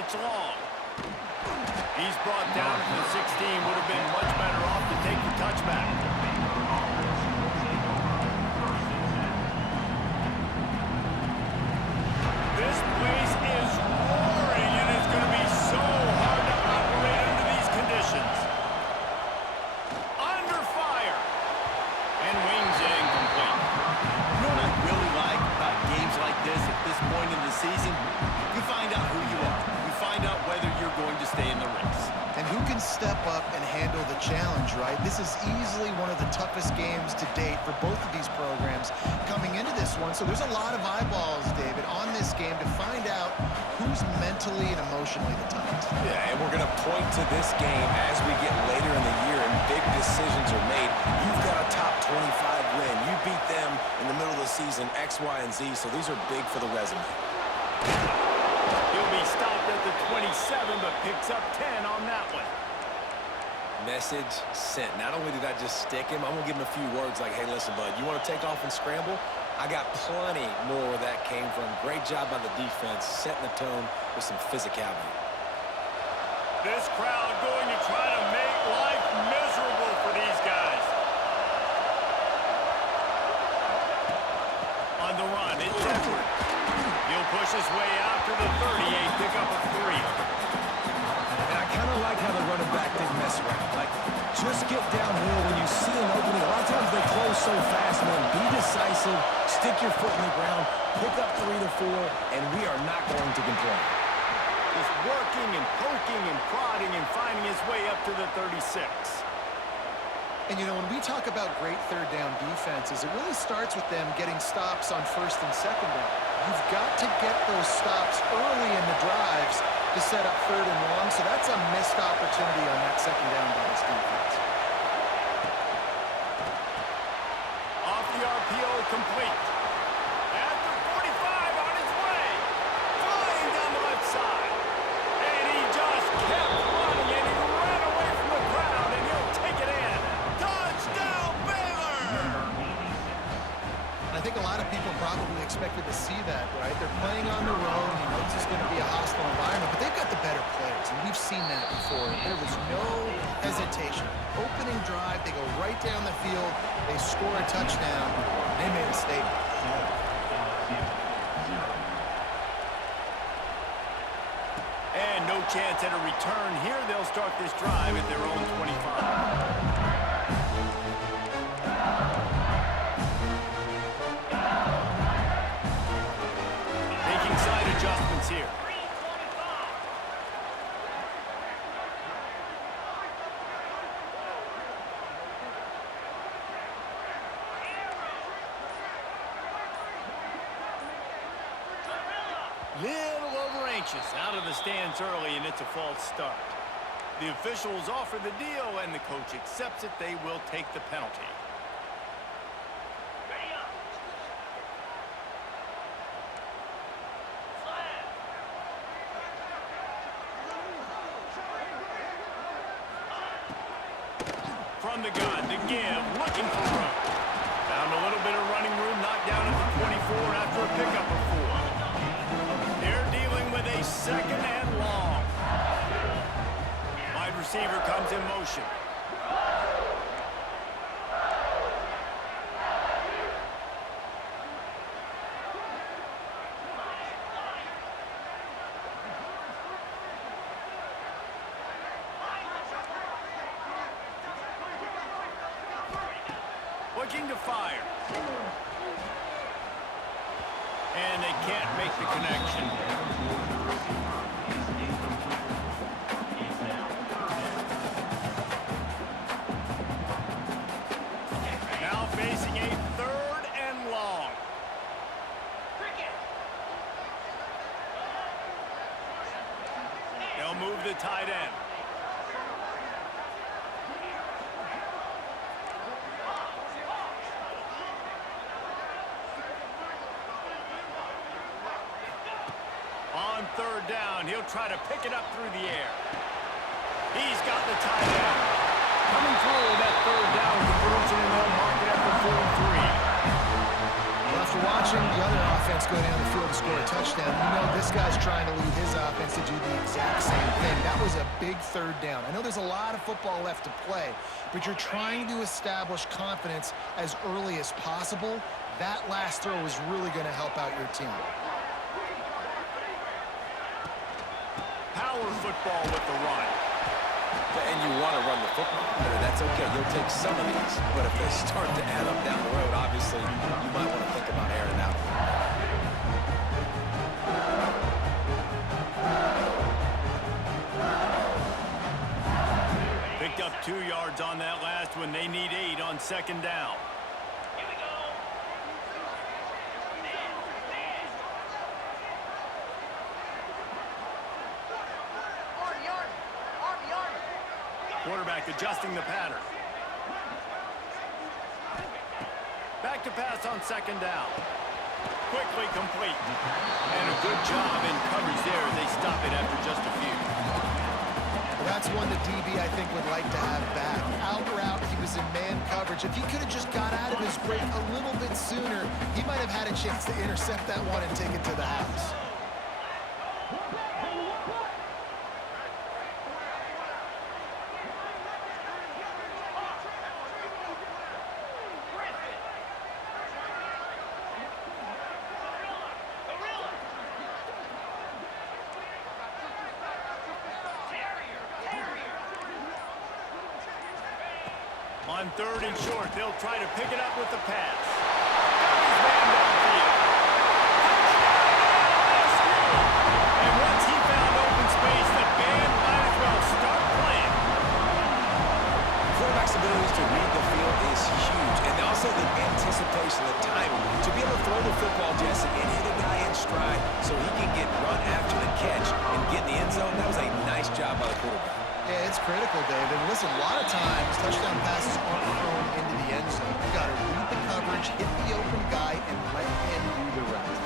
It's long. He's brought down to the 16. Would have been much better off to take the touchback. This place is roaring, and it's going to be so hard to operate under these conditions. Under fire. And wings it incomplete. You know what I really like about games like this point in the season? You find out who you are. You find out whether you're going to stay in the race. And who can step up and handle the challenge, right? This is easily one of the toughest games to date for both of these programs coming into this one. So there's a lot of eyeballs, David, on this game to find out who's mentally and emotionally the toughest. Yeah, and we're going to point to this game as we get later in the year and big decisions are made. You've got a top 25 win. You beat them in the middle of the season, X, Y, and Z, so these are big for the resume. He'll be stopped at the 27, but picks up 10 on that one. Message sent. Not only did I just stick him, I'm going to give him a few words like, hey, listen, bud, you want to take off and scramble? I got plenty more where that came from. Great job by the defense, setting the tone with some physicality. This crowd going to try to make life miserable for these guys. On the run, it's Edwards. He'll push his way out to the 38, pick up a 3. And I kind of like how the running back didn't mess around. Like, just get downhill when you see an opening. A lot of times they close so fast, man. Be decisive, stick your foot in the ground, pick up 3 to 4, and we are not going to complain. Just working and poking and prodding and finding his way up to the 36. And, you know, when we talk about great third down defenses, it really starts with them getting stops on first and second down. You've got to get those stops early in the drives to set up third and long, so that's a missed opportunity on that second down by this defense. Off the RPO, complete. At the 45, on his way. Flying down the left side. And he just kept running, and he ran away from the crowd, and he'll take it in. Touchdown, Baylor! I think a lot of people probably expected to see that, right? They're playing on the road. You know, this is going to be a hostile environment, but they've got the better players, and we've seen that before. There was no hesitation. Opening drive, they go right down the field, they score a touchdown, they made a statement. And no chance at a return here. They'll start this drive at their own 25. Making side adjustments here. Little over anxious, out of the stands early, and it's a false start. The officials offer the deal, and the coach accepts it. They will take the penalty. From the gun, to give, looking for room. Found a little bit of running room, knocked down at the 24 after a pickup of 4. They're dealing with a second and long. Wide receiver comes in motion. Looking to fire. And they can't make the connection. Now facing a third and long. They'll move the tight end. On third down, he'll try to pick it up through the air. He's got the tight end. Coming through that third down conversion, and they'll mark it at the 4-3. Well, after watching the other offense go down the field to score a touchdown, you know this guy's trying to lead his offense to do the exact was a big third down. I know there's a lot of football left to play, but you're trying to establish confidence as early as possible. That last throw is really going to help out your team. Power football with the run. And you want to run the football. That's okay. You'll take some of these. But if they start to add up down the road, obviously, you might want to think about airing out. Picked up 2 yards on that last one. They need 8 on second down. Quarterback adjusting the pattern. Back to pass on second down. Quickly complete. And a good job in coverage there. They stop it after just a few. Well, that's one the DB, I think, would like to have back. Out route, he was in man coverage. If he could have just got out of his break a little bit sooner, he might have had a chance to intercept that one and take it to the house. On third and short, they'll try to pick it up with the pass. Got his man downfield. And once he found open space, the band might as well start playing. Quarterback's ability to read the field is huge. And also the anticipation, the timing. To be able to throw the football, Jesse, and hit a guy in stride so he can get run after the catch and get in the end zone, that was a nice job by the quarterback. Yeah, it's critical, Dave. And listen, a lot of times touchdown passes aren't thrown into the end zone. You got to read the coverage, hit the open guy, and let him do the rest.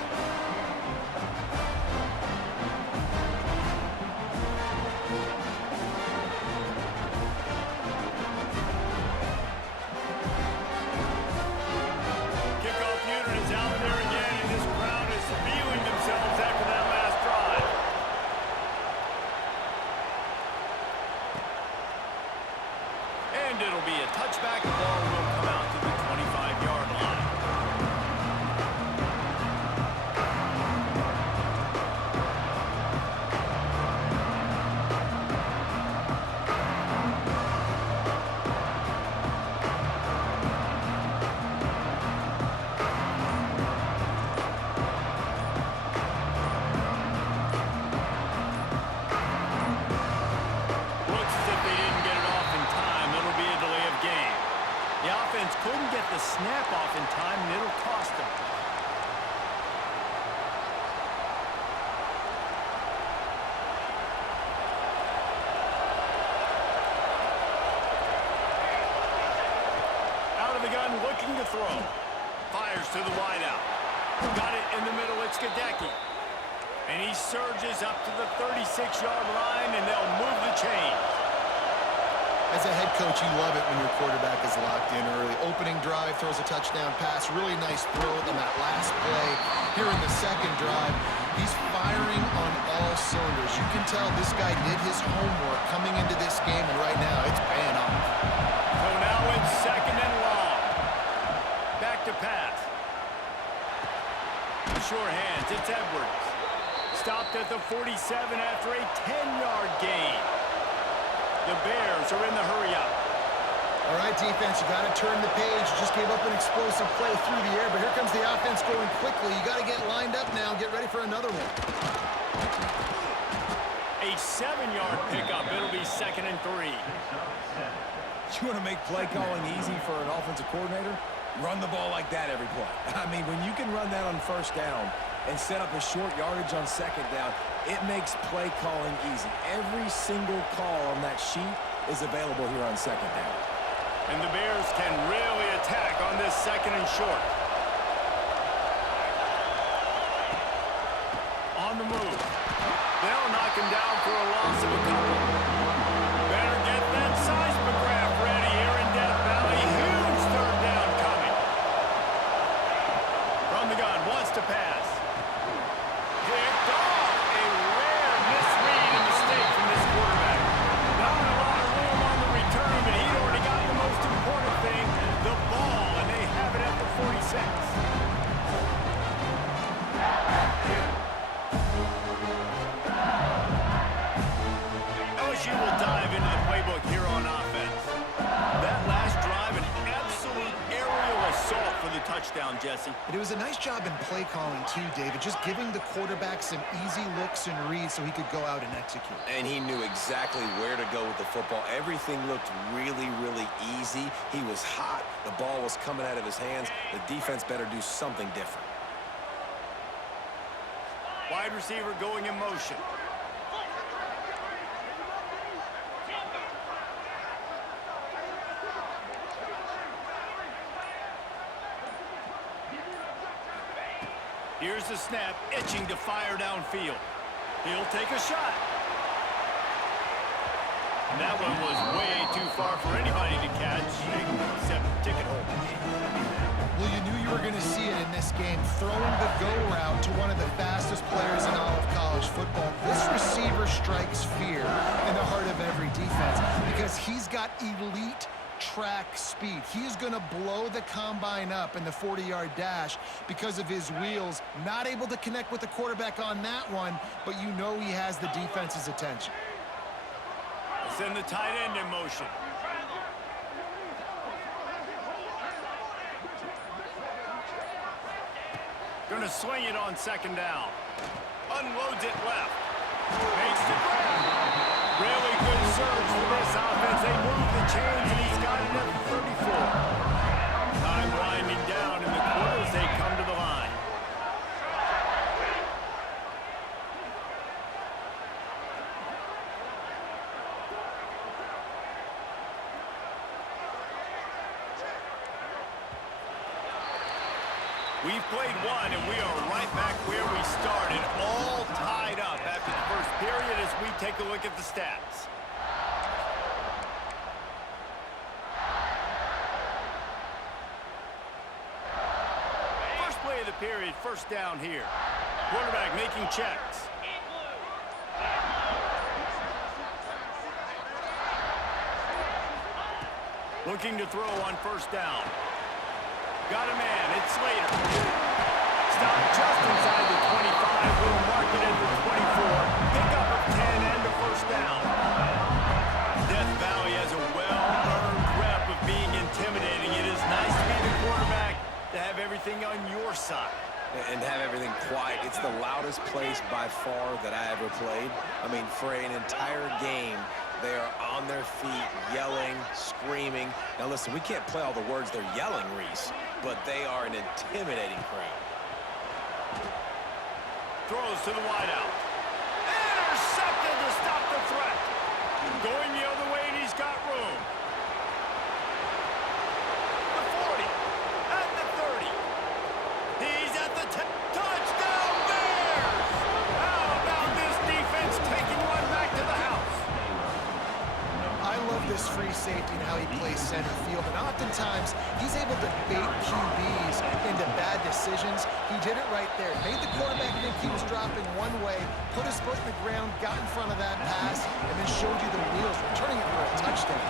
Kickoff unit is out there again, and this crowd is feeling themselves after that last drive. And it'll be a touchback. The ball will come out to the 25-yard line. Looks as if they didn't get it off in time. It'll be a delay of game. The offense couldn't get the snap off in time, and it'll cost them. Out of the gun, looking to throw. Fires to the wideout. Got it in the middle. It's Gadecki. And he surges up to the 36-yard line, and they'll move the chains. As a head coach, you love it when your quarterback is locked in early. Opening drive, throws a touchdown pass. Really nice throw on that last play. Here in the second drive, he's firing on all cylinders. You can tell this guy did his homework coming into this game, and right now it's paying off. So now it's second and long. Back to pass. Short hands, it's Edwards. Stopped at the 47 after a 10-yard gain. The Bears are in the hurry-up. All right, defense, you got to turn the page. You just gave up an explosive play through the air, but here comes the offense going quickly. You got to get lined up now. Get ready for another one. A 7-yard pickup. It'll be second and 3. You want to make play calling easy for an offensive coordinator? Run the ball like that every play. I mean, when you can run that on first down and set up a short yardage on second down, it makes play calling easy. Every single call on that sheet is available here on second down. And the Bears can really attack on this second and short. On the move. They'll knock him down for a loss of a couple. Better get that seismograph ready here in Death Valley. Huge third down coming. From the gun, wants to pass. Picked off. A rare misread and mistake from this quarterback. LSU will dive into the playbook here on offense. That last drive, an absolute aerial assault for the touchdown, Jesse. It was a nice job in play calling too, David, just giving the quarterback some easy looks and reads so he could go out and execute. And he knew exactly where to go with the football. Everything looked really, really easy. He was hot. The ball was coming out of his hands. The defense better do something different. Wide receiver going in motion. Here's the snap, itching to fire downfield. He'll take a shot. And that one was way too far for anybody to catch, except ticket holders. Well, you knew you were going to see it in this game, throwing the go route to one of the fastest players in all of college football. This receiver strikes fear in the heart of every defense because he's got elite track speed. He's going to blow the combine up in the 40-yard dash because of his wheels. Not able to connect with the quarterback on that one, but you know he has the defense's attention. Send the tight end in motion. Gonna swing it on second down. Unloads it left. Makes the grab. Really good surge for this offense. They move the chains, and he's got it at 34. Time winding down in the quarter as they come to the line. We've played one, and we are right back where we started, all tied up after the first period as we take a look at the stats. First play of the period, first down here. Quarterback making checks. Looking to throw on first down. Got a man, it's Slater. Stopped just inside the 25, will mark it at the 24. Pickup of 10 and a first down. Death Valley has a well-earned rep of being intimidating. It is nice to be the quarterback, to have everything on your side. And have everything quiet. It's the loudest place by far that I ever played. I mean, for an entire game, they are on their feet, yelling, screaming. Now, listen, we can't play all the words they're yelling, Reese, but they are an intimidating crowd. Throws to the wideout. Intercepted to stop the threat. Going the other way, and he's got room. The 40, at the 30. He's at the 10. Touchdown, Bears! How about this defense taking one back to the house? I love this free safety and how he plays center field, and oftentimes he's able to bait QBs into bad decisions. He did it right there. Made the quarterback think he was dropping one way, put his foot in the ground, got in front of that pass, and then showed you the wheels, returning it for a touchdown.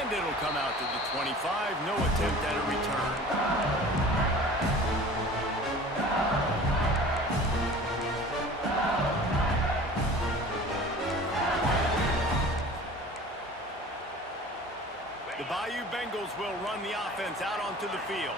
And it'll come out to the 25. No attempt at a return. The Bayou Bengals will run the offense out onto the field.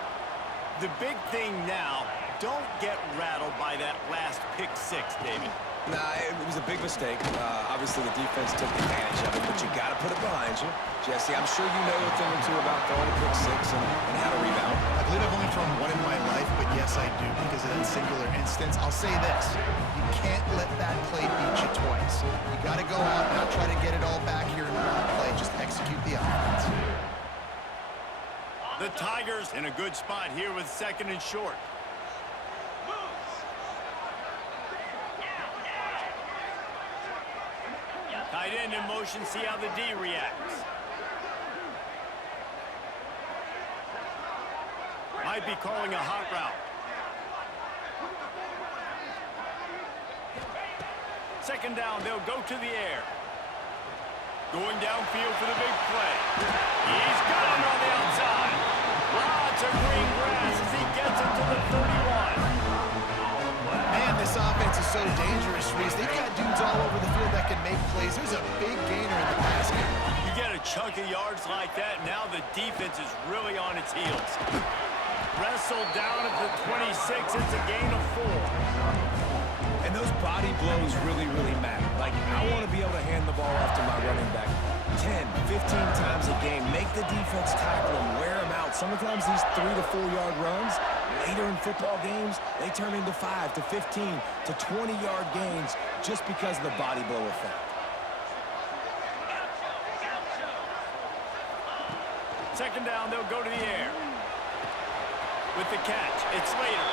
The big thing now, don't get rattled by that last pick six, David. Nah, it was a big mistake. Obviously, the defense took advantage of it, but you got to put it behind you. Jesse, I'm sure you know a thing or two about throwing a pick six and how to rebound. I believe I've only thrown one in my life, but yes, I do because of that singular instance. I'll say this. You can't let that play beat you twice. You got to go out and not try to get it all back here in one play. Just execute the offense. The Tigers in a good spot here with second and short. Tight end in motion, see how the D reacts. Might be calling a hot route. Second down, they'll go to the air. Going downfield for the big play. He's got him on the outside. Lots of green grass as he gets it to the 31. Man, this offense so dangerous, Reese. They've got dudes all over the field that can make plays. There's a big gainer in the pass game. You get a chunk of yards like that, now the defense is really on its heels. Wrestled down at the 26, it's a gain of 4. And those body blows really, really matter. Like, I want to be able to hand the ball off to my running back 10, 15 times a game. Make the defense tackle him, wear him out. Sometimes these 3 to 4 yard runs, later in football games, they turn into 5 to 15 to 20 yard gains just because of the body blow effect. Second down, they'll go to the air. With the catch, it's Slater.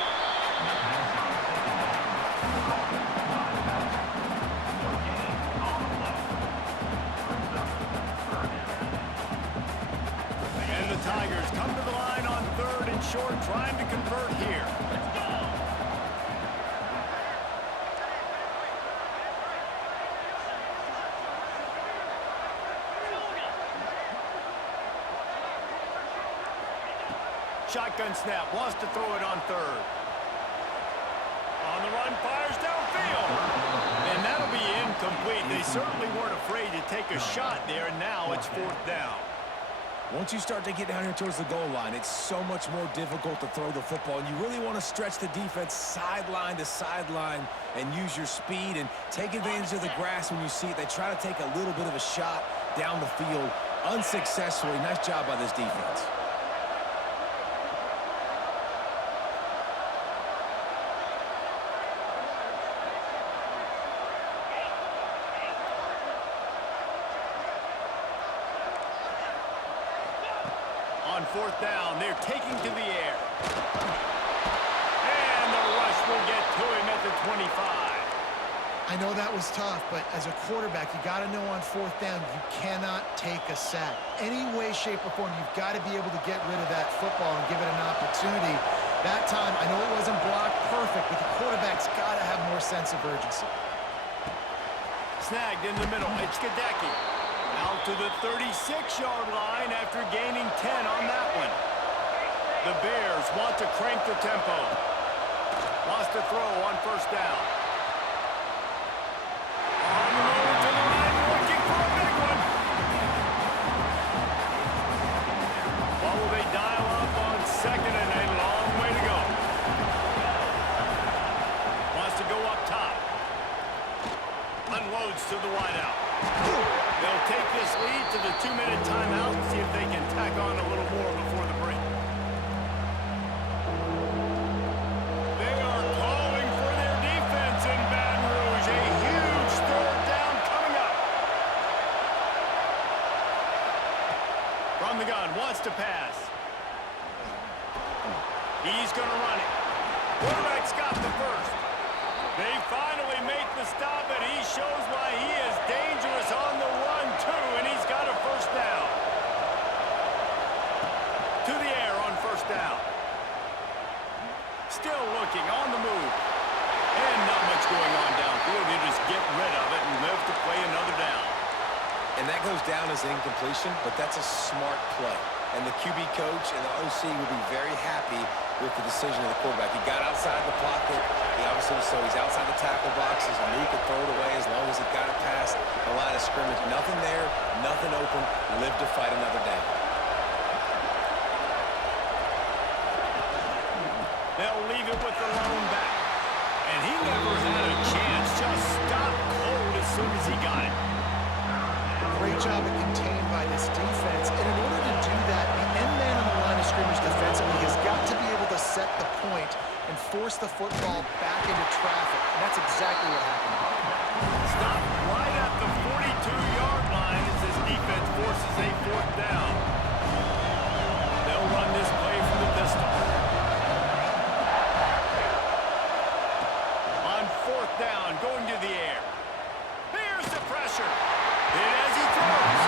And the Tigers come to the line on 3rd and short, trying to convert here. Shotgun snap, wants to throw it on 3rd. On the run, fires downfield. And that'll be incomplete. They certainly weren't afraid to take a shot there, and now it's 4th down. Once you start to get down here towards the goal line, it's so much more difficult to throw the football. And you really want to stretch the defense sideline to sideline and use your speed and take advantage of the grass when you see it. They try to take a little bit of a shot down the field unsuccessfully. Nice job by this defense. On 4th down, they're taking to the air. And the rush will get to him at the 25. I know that was tough, but as a quarterback, you got to know on 4th down, you cannot take a sack. Any way, shape, or form, you've got to be able to get rid of that football and give it an opportunity. That time, I know it wasn't blocked perfect, but the quarterback's got to have more sense of urgency. Snagged in the middle, it's Gadecki. Out to the 36-yard line after gaining 10 on that one. The Bears want to crank the tempo. Wants to throw on 1st down. On the move to the line, looking for a big one. What will they dial up on 2nd and a long way to go? Wants to go up top. Unloads to the wideout. They'll take this lead to the 2-minute timeout and see if they can tack on a little more before the break. They are calling for their defense in Baton Rouge. A huge 3rd down coming up. From the gun, wants to pass. He's going to run it. Quarterback's got the first. They finally make the stop, and he shows why he is dangerous on the run, too, and he's got a 1st down. To the air on 1st down. Still looking, on the move. And not much going on downfield. You just get rid of it and live to play another down. And that goes down as incompletion, but that's a smart play. And the QB coach and the OC will be very happy with the decision of the quarterback. He got outside the pocket. He obviously, so he's outside the tackle boxes, and he could throw it away as long as it got it past the line of scrimmage. Nothing there, nothing open. Live to fight another down. They'll leave it with the lone back. And he never had a chance. Just stopped cold as soon as he got it. Great job at contained by this defense. And in order to do that, the end man on the line of scrimmage defensively has got to be able to set the point and force the football back into traffic. And that's exactly what happened. Stopped right at the 42-yard line as his defense forces a 4th down. They'll run this play from the pistol. On 4th down, going to the air. Here's the pressure. Hit as he throws.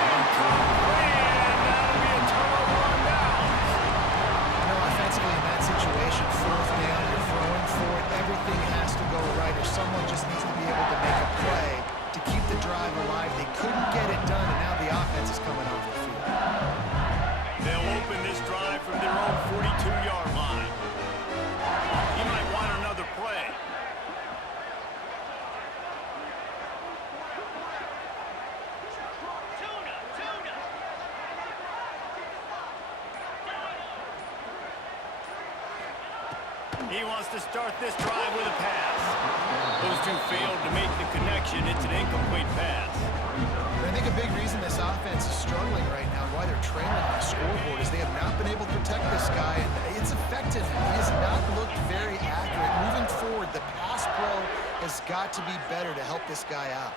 Incomplete, and that'll be a turnover on downs. You know, offensively in that situation, 4th down, you're throwing for it. Everything has to go right, or some He wants to start this drive with a pass. Those two failed to make the connection. It's an incomplete pass. I think a big reason this offense is struggling right now and why they're trailing on the scoreboard is they have not been able to protect this guy, and it's affected him. He has not looked very accurate. Moving forward, the pass pro has got to be better to help this guy out.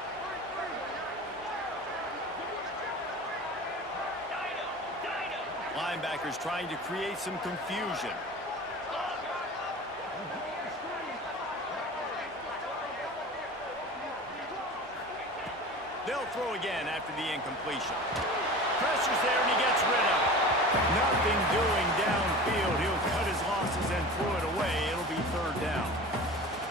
Linebackers trying to create some confusion. They'll throw again after the incompletion. Pressure's there and he gets rid of it. Nothing doing downfield. He'll cut his losses and throw it away. It'll be third down.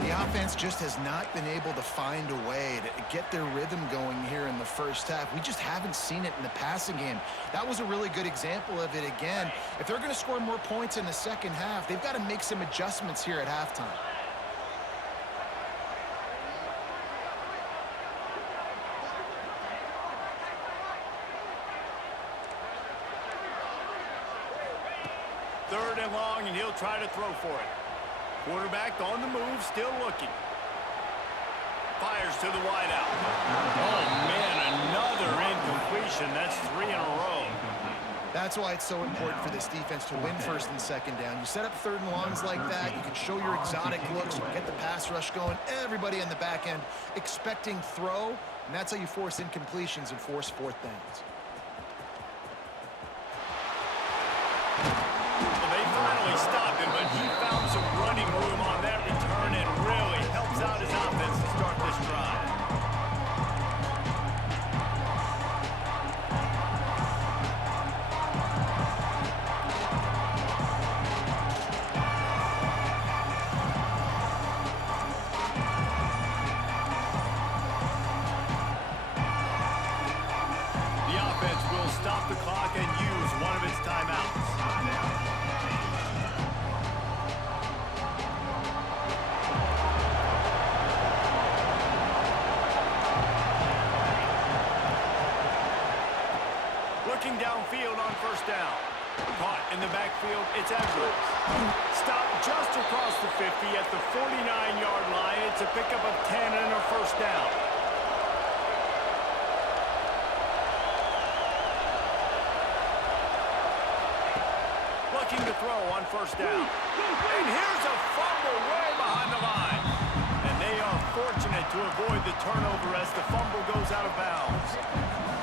The offense just has not been able to find a way to get their rhythm going here in the first half. We just haven't seen it in the passing game. That was a really good example of it again. If they're going to score more points in the second half, they've got to make some adjustments here at halftime. Third and long, and he'll try to throw for it. Quarterback on the move, still looking. Fires to the wideout. Oh, man, another incompletion. That's 3 in a row. That's why it's so important for this defense to win first and second down. You set up third and longs like that, you can show your exotic looks, you can get the pass rush going, everybody in the back end expecting throw, and that's how you force incompletions and force fourth downs. Well, they finally stopped him, but he found some running room on that return and really helps out his offense to start this drive. The offense will stop the clock and use one of its timeouts. Looking downfield on first down. Caught in the backfield, it's Edwards. Stopped just across the 50 at the 49-yard line. It's a pickup of 10 and a first down. Looking to throw on first down. And here's a fumble way behind the line. And they are fortunate to avoid the turnover as the fumble goes out of bounds.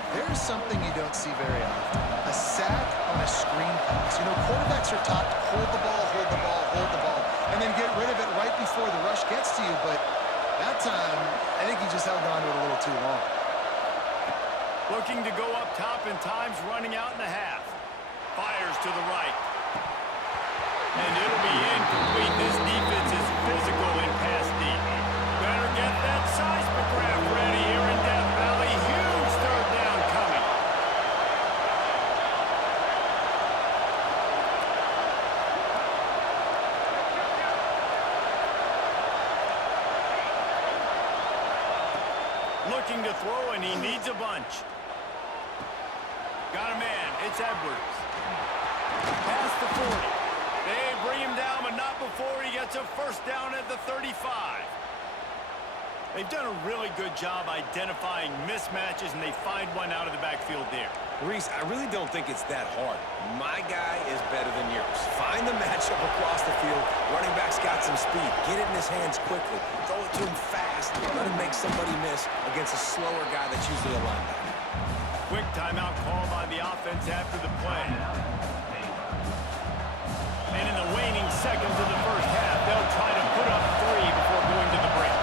There's something you don't see very often. A sack on a screen pass. You know, quarterbacks are taught to hold the ball, hold the ball, hold the ball, and then get rid of it right before the rush gets to you. But that time, I think he just held on to it a little too long. Looking to go up top and time's running out in the half. Fires to the right. And it'll be incomplete. This defense is physical and pass deep. Better get that seismograph ready here in Death Valley. Huge third down coming. Looking to throw, and he needs a bunch. Got a man. It's Edwards. Past the 40. They bring him down, but not before he gets a first down at the 35. They've done a really good job identifying mismatches, and they find one out of the backfield there. Reese, I really don't think it's that hard. My guy is better than yours. Find the matchup across the field. Running back's got some speed. Get it in his hands quickly. Throw it to him fast. Let him make somebody miss against a slower guy that's usually a linebacker. Quick timeout call by the offense after the play. And in the waning seconds of the first half, they'll try to put up 3 before going to the break.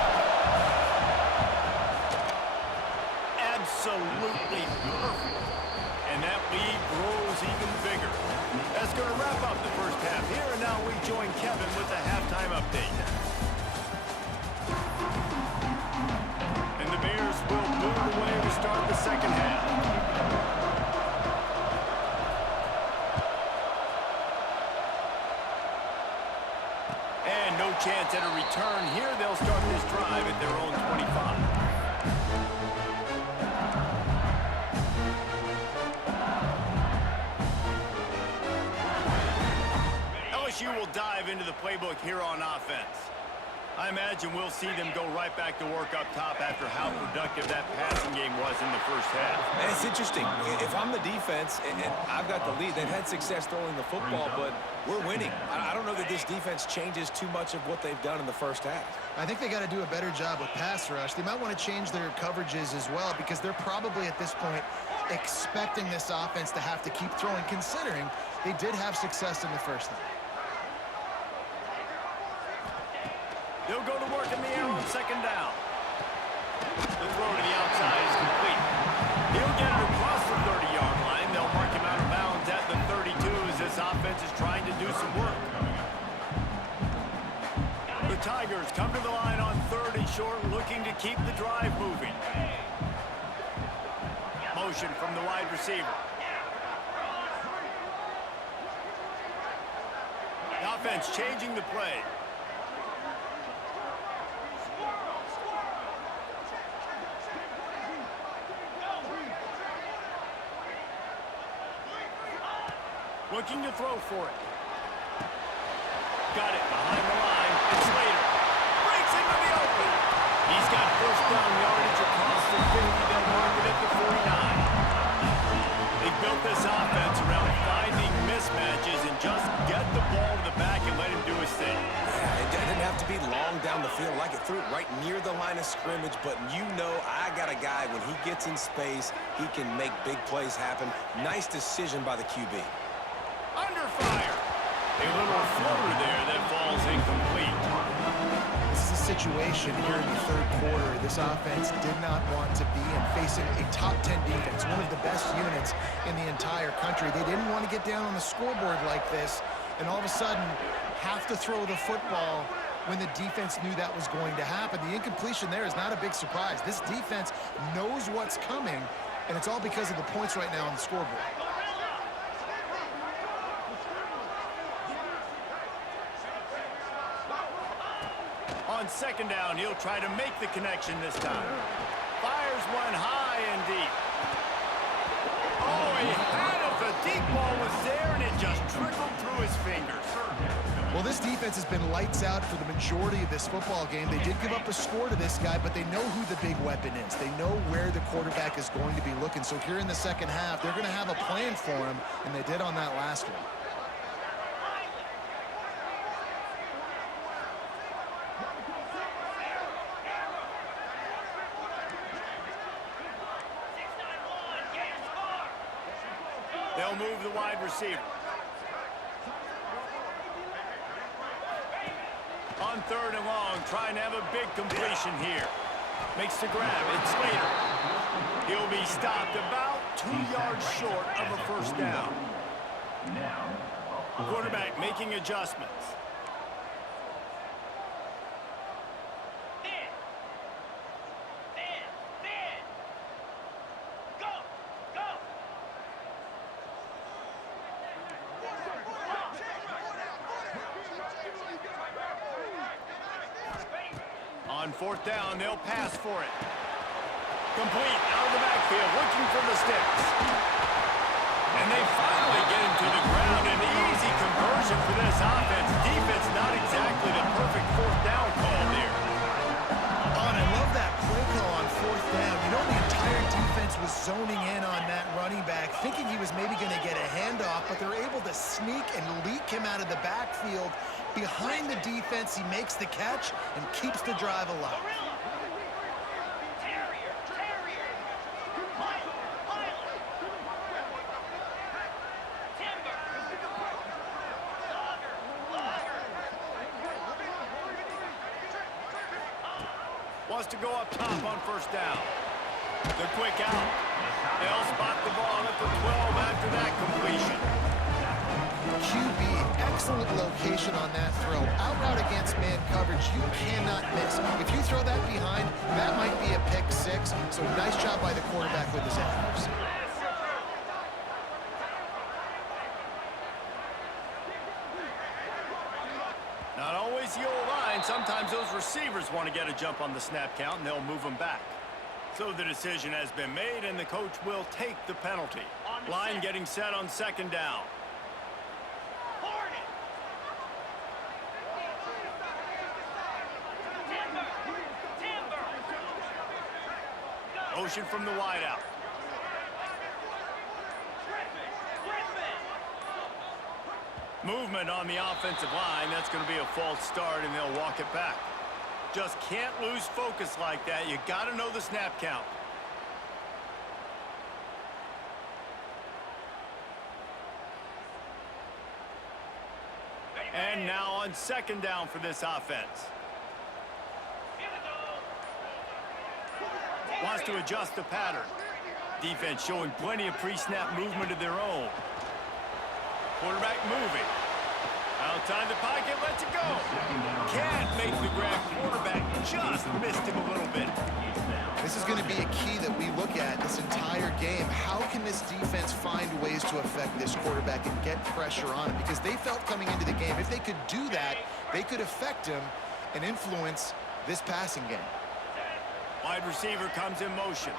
Absolutely perfect. And that lead grows even bigger. That's going to wrap up the first half here, and now we join Kevin with the halftime update. And the Bears will move away to start the second half. And no chance at a return here. They'll start this drive at their own 25. LSU will dive into the playbook here on offense. I imagine we'll see them go right back to work up top after how productive that passing game was in the first half. And it's interesting. If I'm the defense and I've got the lead, they've had success throwing the football, but we're winning. I don't know that this defense changes too much of what they've done in the first half. I think they got to do a better job with pass rush. They might want to change their coverages as well because they're probably at this point expecting this offense to have to keep throwing, considering they did have success in the first half. They'll go to work in the air on second down. The throw to the outside is complete. He'll get it across the 30-yard line. They'll mark him out of bounds at the 32 as this offense is trying to do some work. The Tigers come to the line on 3rd and short, looking to keep the drive moving. Motion from the wide receiver. The offense changing the play. Looking to throw for it. Got it behind the line. It's Slater. Breaks into the open. He's got first down yardage across the 50. They'll mark it at the 49. They built this offense around finding mismatches and just get the ball to the back and let him do his thing. Yeah, it didn't have to be long down the field. Like it threw it right near the line of scrimmage, but you know I got a guy, when he gets in space, he can make big plays happen. Nice decision by the QB. Under fire. A little floater there that falls incomplete. This is a situation here in the third quarter this offense did not want to be in, facing a top 10 defense, one of the best units in the entire country. They didn't want to get down on the scoreboard like this and all of a sudden have to throw the football when the defense knew that was going to happen. The incompletion there is not a big surprise. This defense knows what's coming, and it's all because of the points right now on the scoreboard. On second down, he'll try to make the connection this time. Fires one high and deep. Oh, he had it. The deep ball was there, and it just trickled through his fingers. Well, this defense has been lights out for the majority of this football game. They did give up a score to this guy, but they know who the big weapon is. They know where the quarterback is going to be looking. So here in the second half, they're going to have a plan for him, and they did on that last one. They'll move the wide receiver. On 3rd and long, trying to have a big completion here. Makes the grab. It's Slater. He'll be stopped about 2 yards short of a first down. Quarterback making adjustments. On 4th down, they'll pass for it. Complete out of the backfield, looking for the sticks. And they finally get him to the ground. An easy conversion for this offense. Defense not exactly the perfect 4th down call there. Oh, and I love that play call on 4th down. You know, the entire defense was zoning in on that running back, thinking he was maybe going to get a handoff, but they're able to sneak and leak him out of the backfield. Behind the defense, he makes the catch and keeps the drive alive. Wants to go up top on 1st down. The quick out. They'll spot the ball at the 12 after that completion. QB, excellent location on that throw. Out route against man coverage, you cannot miss. If you throw that behind, that might be a pick 6. So nice job by the quarterback with his efforts. Not always the old line. Sometimes those receivers want to get a jump on the snap count, and they'll move them back. So the decision has been made, and the coach will take the penalty. Line getting set on 2nd down. Motion from the wideout. Movement on the offensive line. That's going to be a false start, and they'll walk it back. Just can't lose focus like that. You got to know the snap count. And now on second down for this offense. Wants to adjust the pattern. Defense showing plenty of pre-snap movement of their own. Quarterback moving. Outside the pocket, lets it go. Can't make the grab. Quarterback just missed him a little bit. This is going to be a key that we look at this entire game. How can this defense find ways to affect this quarterback and get pressure on him? Because they felt coming into the game, if they could do that, they could affect him and influence this passing game. Wide receiver comes in motion.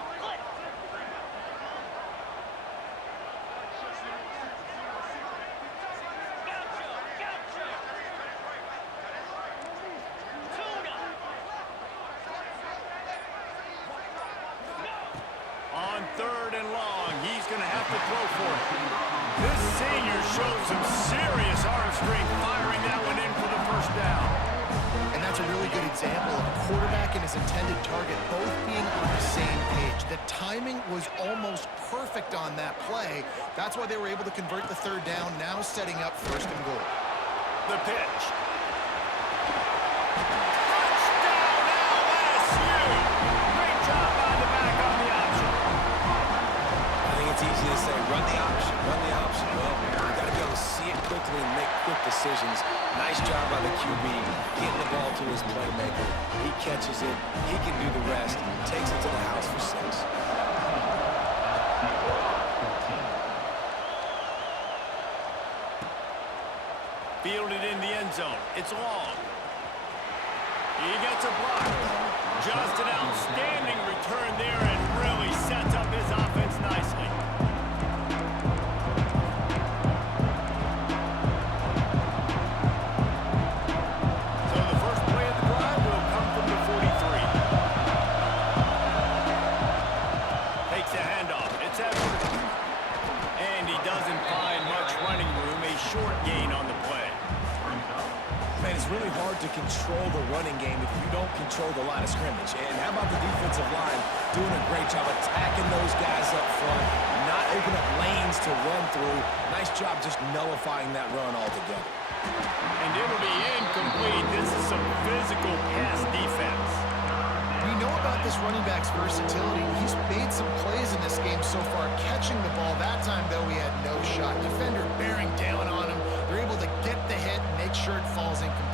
On third and long, he's going to have to throw for it. This senior shows some serious arm strength, firing that one in for the first down. And that's a really good example of a quarterback and his intended target both being on the same page. The timing was almost perfect on that play. That's why they were able to convert the third down, now setting up first and goal. The pitch. Touchdown, LSU! Great job by the back on the option. I think it's easy to say, run the option, run the option. Well, you got to be able to see it quickly and make quick decisions. Nice job by the QB, getting the ball to his playmaker. He catches it, he can do the rest, takes it to the house for 6. Fielded in the end zone. It's long. He gets a block. Just an outstanding return there and really sets up his offense nicely. So the first play of the drive will come from the 43. Takes a handoff. It's Edwards. And he doesn't find much running room. A short gain on the play. Man, it's really hard to control the running game if you don't control the line of scrimmage. And how about the defensive line doing a great job attacking those guys up front, not opening up lanes to run through. Nice job just nullifying that run altogether. And it'll be incomplete. This is some physical pass defense. We know about this running back's versatility. He's made some plays in this game so far, catching the ball. That time, though, he had no shot. Defender bearing down on him. They're able to get the hit and make sure it falls incomplete.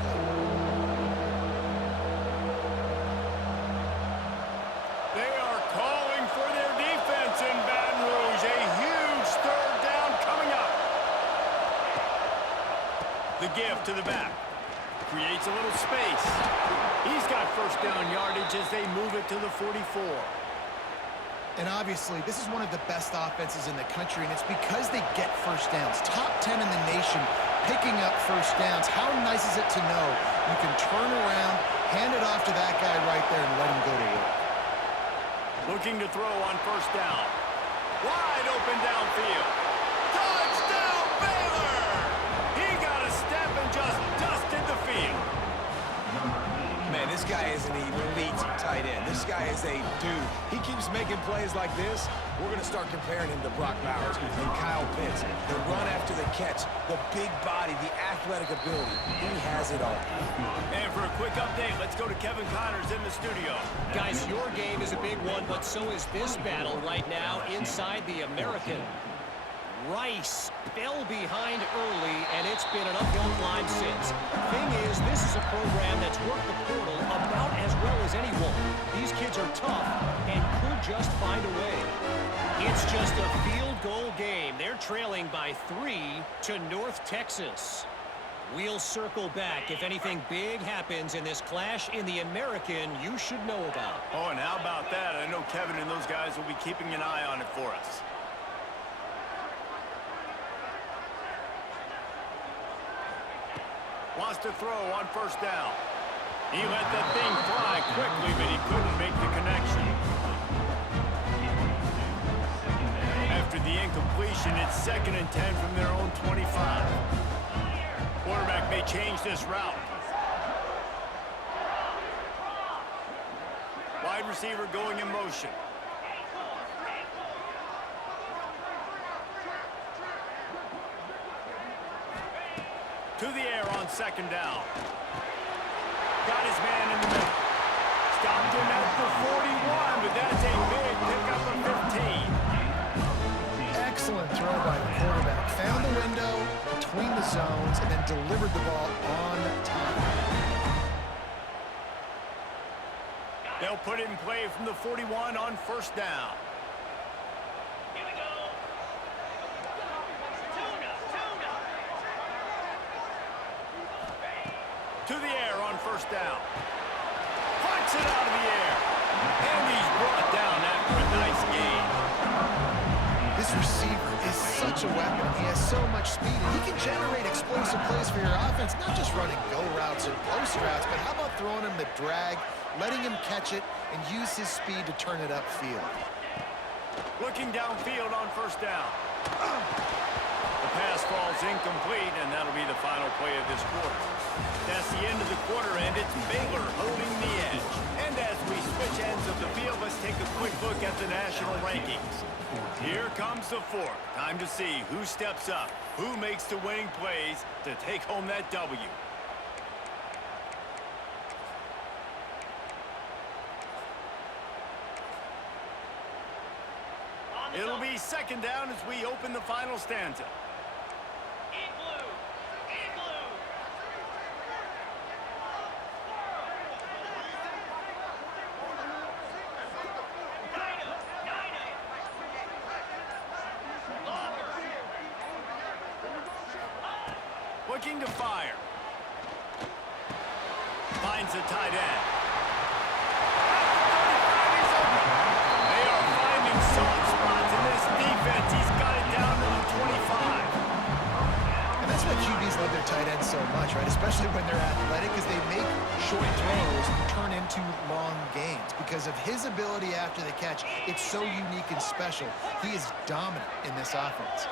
They are calling for their defense in Baton Rouge. A huge third down coming up. The give to the back. Creates a little space. He's got first down yardage as they move it to the 44. And obviously, this is one of the best offenses in the country, and it's because they get first downs. Top 10 in the nation, picking up first downs. How nice is it to know you can turn around, hand it off to that guy right there, and let him go to work? Looking to throw on first down. Wide open downfield. Touchdown, Baylor! He got a step and just dusted the field. Man, this guy is an elite tight end. This guy is a dude. He keeps making plays like this. We're going to start comparing him to Brock Bowers and Kyle Pitts. The run after the catch, the big body, the athletic ability. He has it all. And for a quick update, let's go to Kevin Connors in the studio. Guys, your game is a big one, but so is this battle right now inside the American. Rice fell behind early, and it's been an uphill climb since. Thing is, this is a program that's worked the portal about as well as anyone. These kids are tough and could just find a way. It's just a field goal game. They're trailing by 3 to North Texas. We'll circle back if anything big happens in this clash in the American you should know about. Oh, and how about that? I know Kevin and those guys will be keeping an eye on it for us. Wants to throw on first down. He let that thing fly quickly, but he couldn't make the connection. the incompletion. It's 2nd and 10 from their own 25. Quarterback may change this route. Wide receiver going in motion. To the air on 2nd down. Got his man in the middle. Stopped him at the 41, but that's a big pickup of 15. Excellent throw by the quarterback. Found the window between the zones and then delivered the ball on time. They'll put it in play from the 41 on 1st down. To the air on 1st down. Punts it out of the air. And he's brought down after a nice gain. This receiver is such a weapon. He has so much speed, and he can generate explosive plays for your offense, not just running go routes and post routes, but how about throwing him the drag, letting him catch it, and use his speed to turn it upfield. Looking downfield on 1st down. The pass falls incomplete, and that'll be the final play of this quarter. That's the end of the quarter, and it's Baylor holding the edge. And as we switch ends of the field, let's take a quick look at the national rankings. Here comes the 4th. Time to see who steps up, who makes the winning plays to take home that W. It'll be 2nd down as we open the final stanza. Looking to fire. Finds the tight end. They are finding soft spots in this defense. He's got it down to the 25. And that's why QBs love their tight ends so much, right? Especially when they're athletic, because they make short throws turn into long gains. Because of his ability after the catch, it's so unique and special. He is dominant in this offense.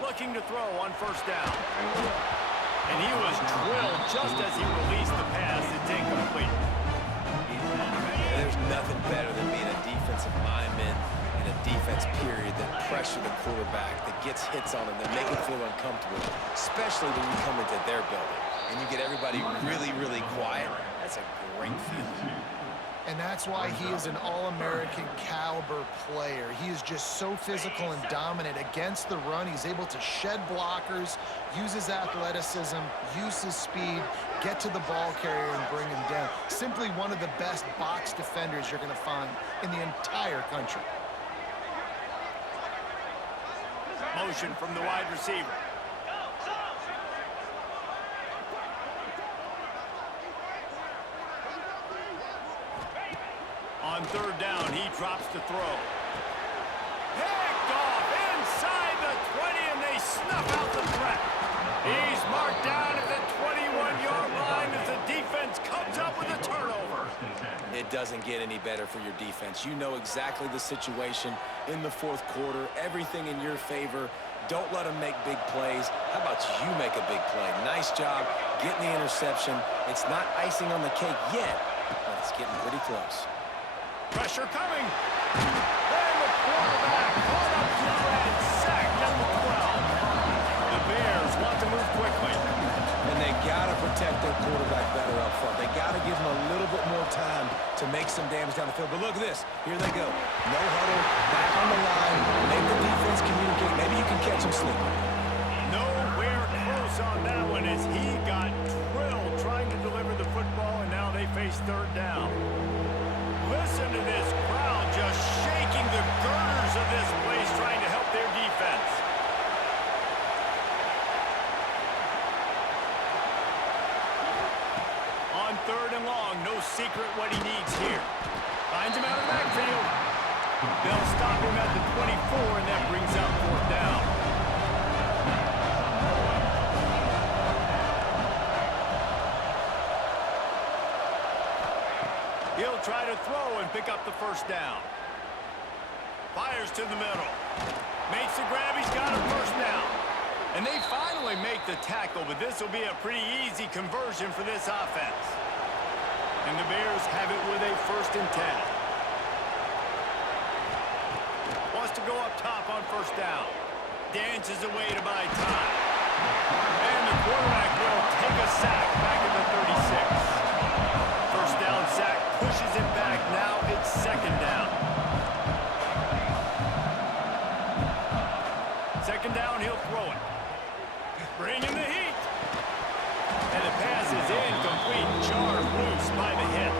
Looking to throw on 1st down. And he was drilled just as he released the pass. It's incomplete. There's nothing better than being a defensive lineman in a defense period that pressure the quarterback, that gets hits on him, that make him feel uncomfortable, especially when you come into their building and you get everybody really, really quiet. That's a great feeling. And that's why he is an All-American caliber player. He is just so physical and dominant against the run. He's able to shed blockers, use his athleticism, use his speed, get to the ball carrier and bring him down. Simply one of the best box defenders you're going to find in the entire country. Motion from the wide receiver. On 3rd down, he drops to throw. Picked off inside the 20, and they snuff out the threat. He's marked down at the 21-yard line as the defense comes up with a turnover. It doesn't get any better for your defense. You know exactly the situation in the 4th quarter, everything in your favor. Don't let them make big plays. How about you make a big play? Nice job getting the interception. It's not icing on the cake yet, but it's getting pretty close. Pressure coming. And the quarterback caught up to and sacked at the 12. The Bears want to move quickly. And they got to protect their quarterback better up front. They got to give him a little bit more time to make some damage down the field. But look at this. Here they go. No huddle, back on the line. Make the defense communicate. Maybe you can catch him sleeping. Nowhere close on that one as he got drilled trying to deliver the football, and now they face 3rd down. Listen to this crowd just shaking the girders of this place trying to help their defense. On 3rd and long, no secret what he needs here. Finds him out of the backfield. They'll stop him at the 24, and that brings out 4th down. He'll try to throw and pick up the 1st down. Fires to the middle. Makes the grab. He's got a first down. And they finally make the tackle, but this will be a pretty easy conversion for this offense. And the Bears have it with a 1st and 10. Wants to go up top on 1st down. Dances away to buy time. And the quarterback will take a sack back at the 36. 1st down sack, pushes it back. Now it's 2nd down. 2nd down, he'll throw it. Bringing the heat. And the pass is incomplete. Jarred loose by the hit.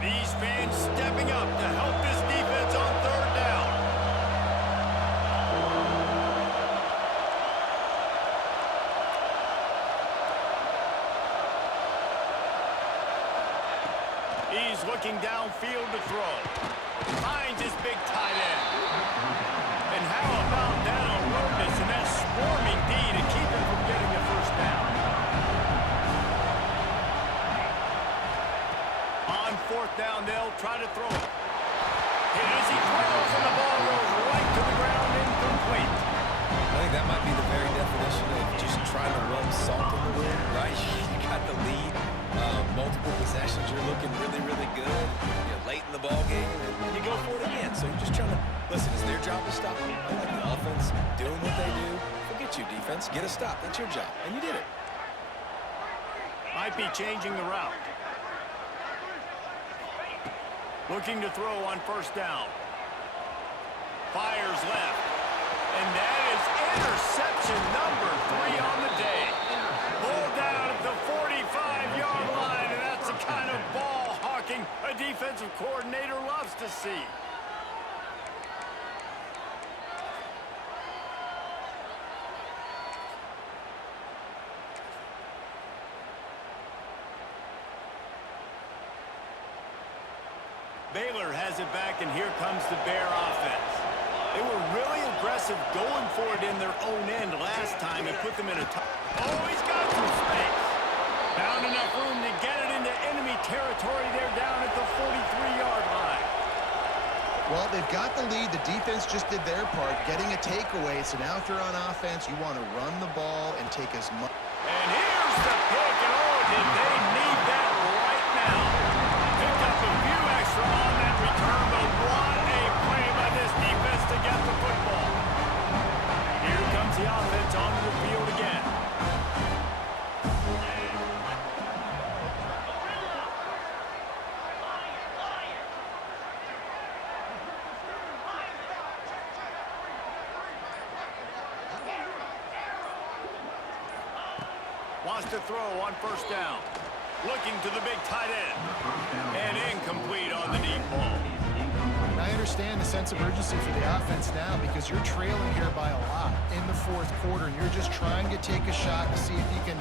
These fans stepping up to help this defense on 3rd down. He's looking downfield to throw. Finds his big tight end. And how about that alertness and that swarming D to keep him from getting the 1st down? On 4th down, they'll try to throw it. And as he throws, and the ball goes right to the ground, incomplete. I think that might be the very definition of just trying to rub salt in the wound, right? You got the lead, multiple possessions, you're looking really, really good. You're late in the ball game, and you go for it again. So you're just trying to, listen, it's their job to stop you. I like the offense doing what they do. Forget you, defense. Get a stop. That's your job, and you did it. Might be changing the route. Looking to throw on 1st down. Fires left. And that is interception number 3 on the day. Pulled down at the 45-yard line, and that's the kind of ball hawking a defensive coordinator loves to see. Baylor has it back, and here comes the Bear offense. They were really aggressive going for it in their own end last time and put them in a tough... Oh, he's got some space. Found enough room to get it into enemy territory. They're down at the 43-yard line. Well, they've got the lead. The defense just did their part, getting a takeaway. So now if you're on offense, you want to run the ball and take as much... And here's the pick, and oh, did they need that right now. Picked up a few extra on that return, but what a play by this defense to get the football. Here comes the offense onto the field again. Wants to throw on 1st down. Looking to the big tight end. And incomplete on the deep ball. I understand the sense of urgency for the offense now because you're trailing here by a lot in the 4th quarter, and you're just trying to take a shot to see if you can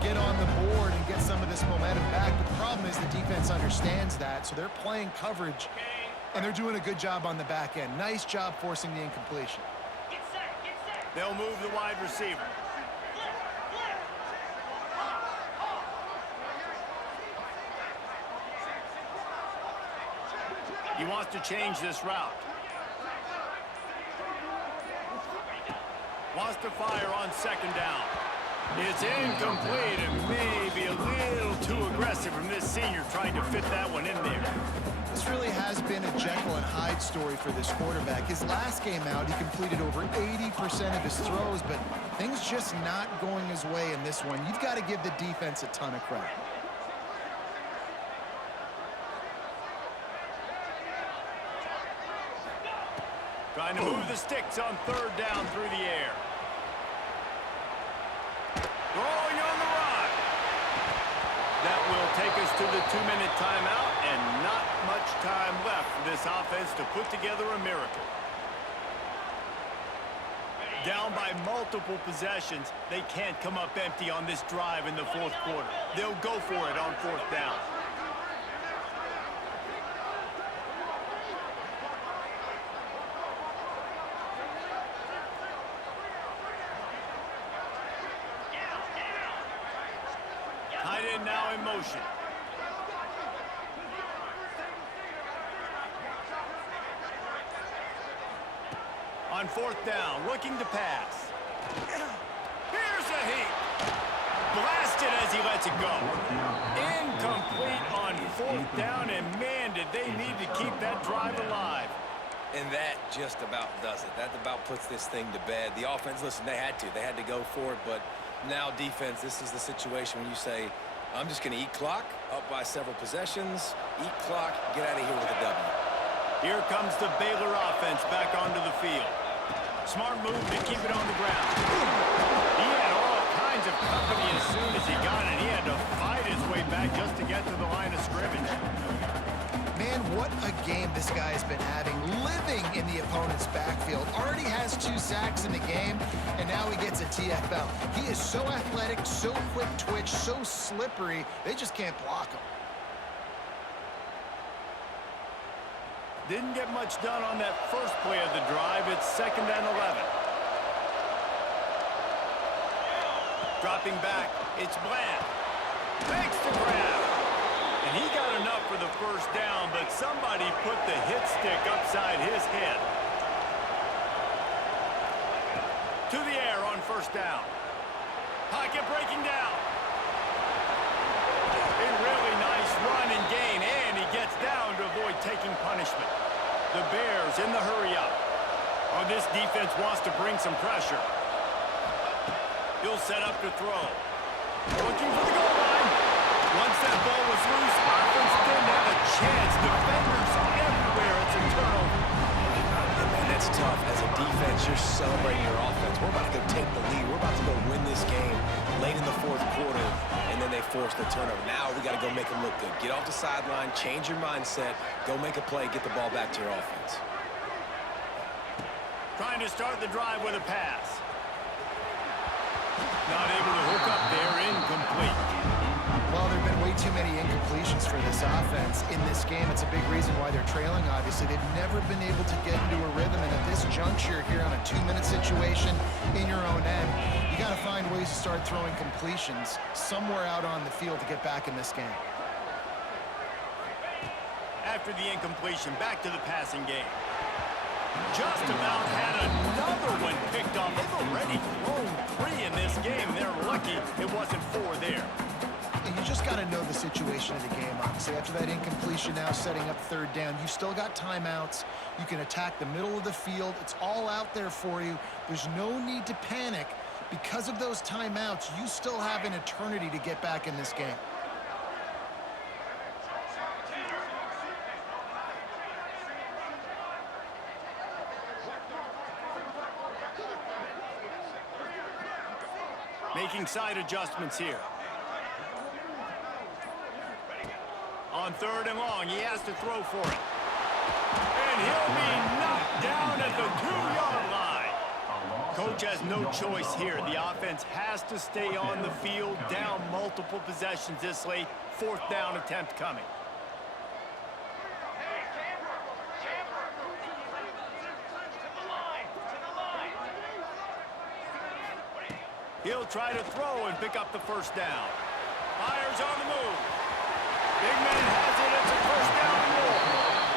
get on the board and get some of this momentum back. But the problem is the defense understands that, so they're playing coverage, and they're doing a good job on the back end. Nice job forcing the incompletion. They'll move the wide receiver. He wants to change this route. Wants to fire on 2nd down. It's incomplete and maybe a little too aggressive from this senior trying to fit that one in there. This really has been a Jekyll and Hyde story for this quarterback. His last game out, he completed over 80% of his throws, but things just not going his way in this one. You've got to give the defense a ton of credit. Trying to move the sticks on 3rd down through the air. Throwing on the run. That will take us to the 2-minute timeout, and not much time left for this offense to put together a miracle. Down by multiple possessions, they can't come up empty on this drive in the 4th quarter. They'll go for it on 4th down. line now in motion. On fourth down, looking to pass. Here's a heat. Blasted as he lets it go. Incomplete on fourth down, and man, did they need to keep that drive alive. And that just about does it. That about puts this thing to bed. The offense, listen, they had to go for it, but now defense, this is the situation when you say, I'm just going to eat clock, up by several possessions, eat clock, get out of here with a W. Here comes the Baylor offense back onto the field. Smart move to keep it on the ground. He had all kinds of company as soon as he got it. He had to fight his way back just to get to the line of scrimmage. Man, what a game this guy has been having, living in the opponent's backfield. Already has 2 sacks in the game, and now he gets a TFL. He is so athletic, so quick twitch, so slippery, they just can't block him. Didn't get much done on that first play of the drive. It's 2nd and 11. Dropping back, it's Bland. Makes the grab. And he got enough for the first down, but somebody put the hit stick upside his head. To the air on first down. Pocket breaking down. A really nice run and gain, and he gets down to avoid taking punishment. The Bears in the hurry up. Oh, this defense wants to bring some pressure. He'll set up to throw. Looking for the goal line. Once that ball was loose, offense didn't have a chance. Defenders everywhere. It's a turnover. Man, that's tough. As a defense, you're celebrating your offense. We're about to go take the lead. We're about to go win this game late in the fourth quarter, and then they force the turnover. Now we got to go make them look good. Get off the sideline, change your mindset, go make a play, get the ball back to your offense. Trying to start the drive with a pass. Not able to hook up there, incomplete. Well, there have been way too many incompletions for this offense in this game. It's a big reason why they're trailing, obviously. They've never been able to get into a rhythm, and at this juncture here on a 2-minute situation in your own end, you got to find ways to start throwing completions somewhere out on the field to get back in this game. After the incompletion, back to the passing game. Just about had another one picked off. They've already thrown 3 in this game. They're lucky it wasn't 4 there. And you just got to know the situation of the game, honestly. After that incompletion now setting up 3rd down, you still got timeouts. You can attack the middle of the field. It's all out there for you. There's no need to panic. Because of those timeouts, you still have an eternity to get back in this game. Making side adjustments here. On 3rd and long, he has to throw for it. And he'll be knocked down at the 2-yard line. Coach has no choice here. The offense has to stay on the field, down multiple possessions this late. 4th down attempt coming. He'll try to throw and pick up the first down. Fires on the move. Big man has it. It's a first down and more.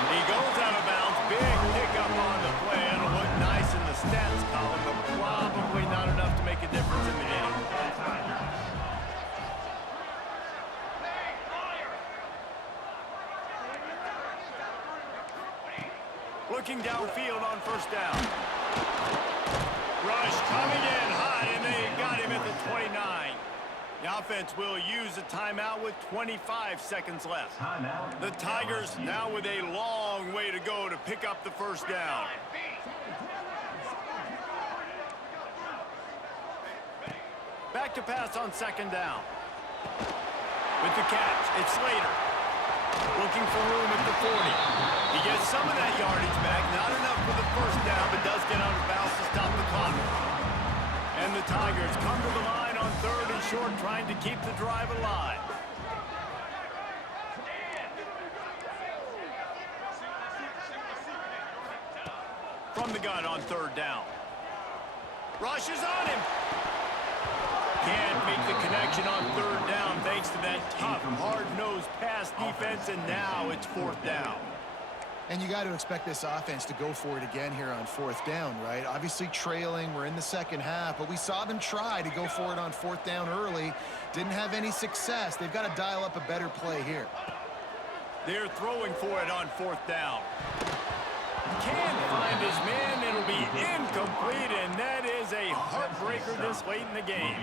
He goes out of bounds. Big pickup on the play. It'll look nice in the stats column, but probably not enough to make a difference in the game. Looking downfield on first down. Rush coming in hot, and they got him at the 29. The offense will use a timeout with 25 seconds left. The Tigers now with a long way to go to pick up the first down. Back to pass on 2nd down. With the catch, it's Slater. Looking for room at the 40. He gets some of that yardage back. Not enough for the first down, but does get out of bounds to stop the clock. And the Tigers come to the line on 3rd and short, trying to keep the drive alive. From the gun on 3rd down. Rush is on him. Can't make the connection on third down thanks to that tough, hard-nosed pass defense, and now it's fourth down. And you got to expect this offense to go for it again here on fourth down, right? Obviously trailing, we're in the second half, but we saw them try to go for it on fourth down early. Didn't have any success. They've got to dial up a better play here. They're throwing for it on fourth down. Can't find his man. It'll be incomplete, and that is a heartbreaker this late in the game.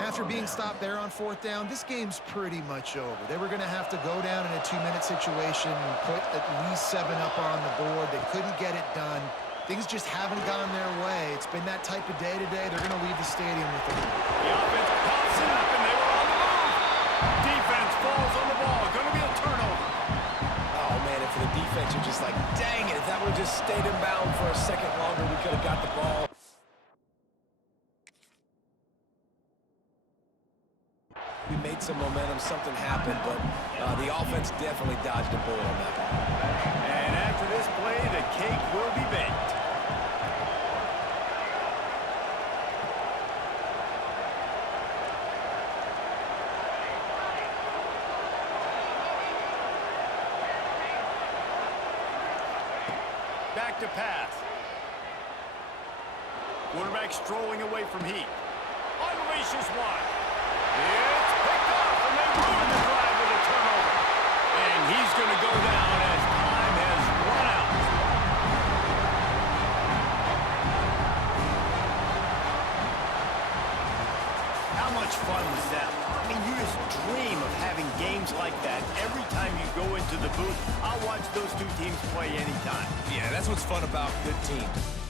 After being stopped there on fourth down, this game's pretty much over. They were going to have to go down in a 2-minute situation and put at least 7 up on the board. They couldn't get it done. Things just haven't gone their way. It's been that type of day today. They're going to leave the stadium with it. The offense pops it up, and they were on the move. Defense falls on the ball. Going to be a turnover. Oh, man, and for the defense, you're just like, dang it, if that would just stayed in bound for a second longer, we could have got the ball. We made some momentum, something happened, but the offense definitely dodged a bullet on that one. And after this play, the cake will be baked. Back to pass. Quarterback strolling away from Heat. Unleashes one. It's picked off, and they ruin the drive with a turnover. And he's going to go down as time has run out. How much fun was that? I mean, you just dream of having games like that every time you go into the booth. I'll watch those two teams play anytime. Yeah, that's what's fun about good teams.